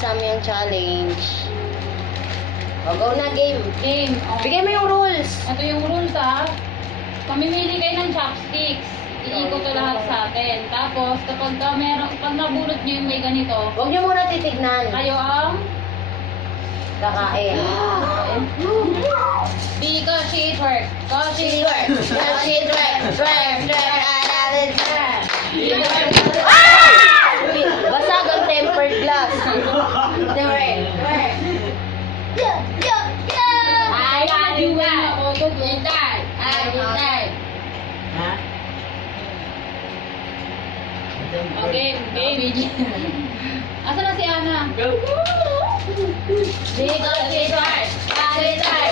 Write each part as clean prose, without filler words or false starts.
Samyang challenge. O, go na, game. Game. Oh. Bigay mo yung rules. Ito yung rules ha. Pamimili kayo ng chopsticks. Iikot to lahat sa atin. Tapos, kapag pag nabulot nyo yung may ganito, Huwag nyo muna titignan. kayo ang Kakain. because she work. Because she work. Basag ang tempered glass. Ay, aliwan ako. Hintay. Ay, hintay. Ha? Okay, game. Asa na si Ana? Because she work.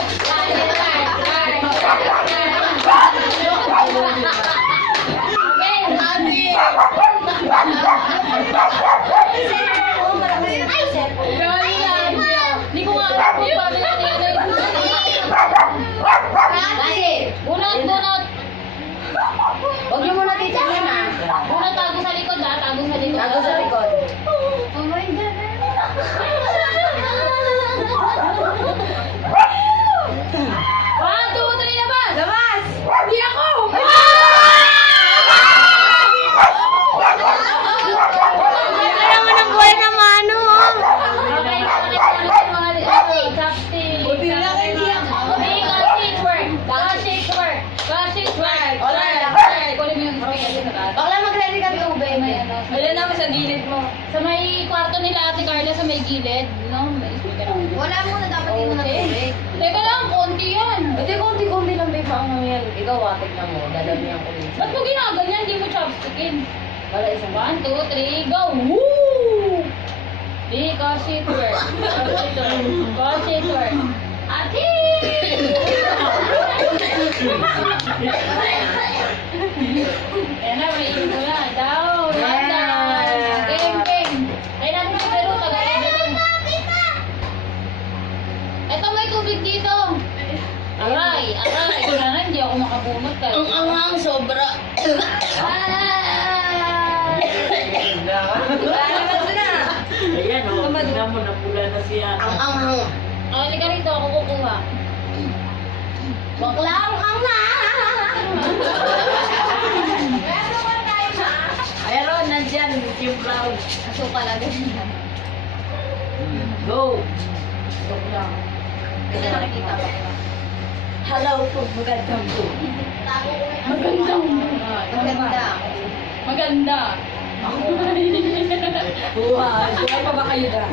Hindi ko nga alam kung paano yan. Bunot. Huwag nyo muna titignan ha. Bunot, tago sa likod ha. Tago sa likod. Tago sa likod. Oh my God. 1, 2, 3, labas! Labas! Hindi ako! Kaya mo ng buhay na mano. Okay, mga chopstick. Buti na lang hindi ako. Kunin mo yung spaghetti sa taas. Bakla mag-ready ka tubig. Wala naman sa gilid mo. Sa may kwarto nila Ate Carla sa may gilid, no? May spaghetti. Wala muna dapat din muna tubig. Teka lang, konti yan. Hindi, konti-konti lang babe ang nangyari. Ikaw, tignan mo. Dadamihan ko rin. Ba't mo ginaganyan? Hindi mo chopstickin. Wala isang 1, 2, 3, go! Woo! Because it works. Because it works. Ate! Ayan na, may imo na. Down, down. Game. Kailan mo si Pero, taga-ibig. Eto, may tubig dito. Aray. Wala na, hindi ako makabunot. Ang anghang sobra. Ayan o, tignan mo, napula na siya. Ang anghang. Halika rito, ako kukuha. Bakla ang anghang. Meron, nandyan, yung brown. Asuka lang ganyan. Go! Stop lang. Kasi nakikita ba? Hello po, magandang po. Maganda. Buhay pa ba kayo na?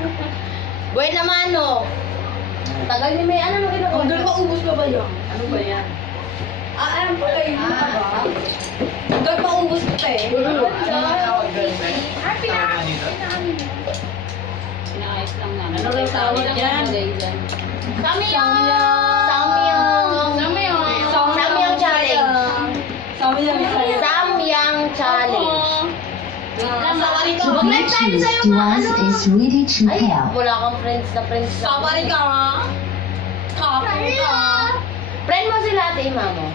Buhay naman, no? Tagal ni May, ano nung kinukuha? Hanggang maubos pa ba yun? Ano ba yan? Ano pa kayo? Hanggang maubos pa eh. Pinaayos lang namin. Ano lang tawag yan? Samyang challenge. Samyang challenge. To choose device is ready to Ay, pair. wala kang friends na. Sabari ka nga. Kapag ka. Friend mo sila ate, mamo.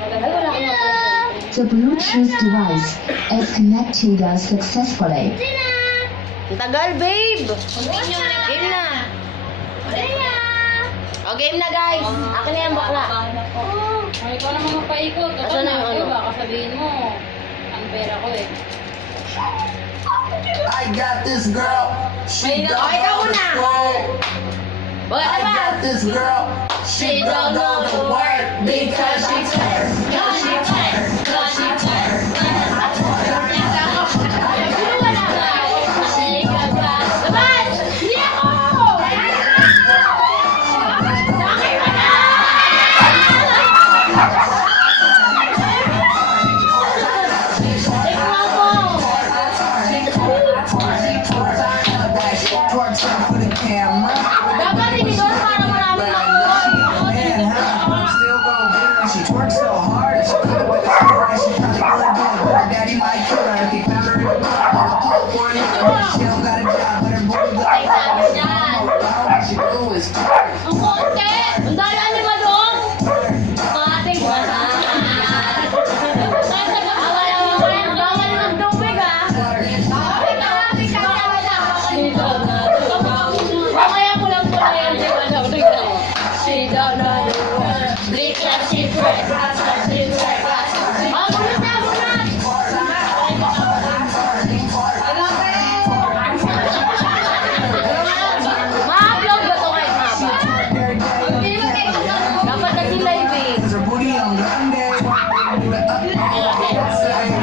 Ay, wala kang friends. The Bluetooth device is connected successfully. Ang tagal, babe. Game na. O, game na, guys. Akin na yan, bakla. Ay, ikaw naman magpaikot. Asan na yung ano? Baka sabihin mo, ang pera ko eh. I got this girl. She don't Okay, ikaw know the una. word. Wala I na ba? got this girl. She don't know the word because she twerk. Because she twerk. Because she twerk. Labas! Hindi ako! Twerk for the camera. Dapat tinidor para maraming makuha. Still go get her. She twerks so hard. She put it with the score and she probably really good. Her daddy might kill her if he found her in the bar. She don't got a job, but her boy got a job. All she do is twerk. Ang konti! Ang dami animadong. Mating wala. Bawal ng tubig, ha? Twerk. don't know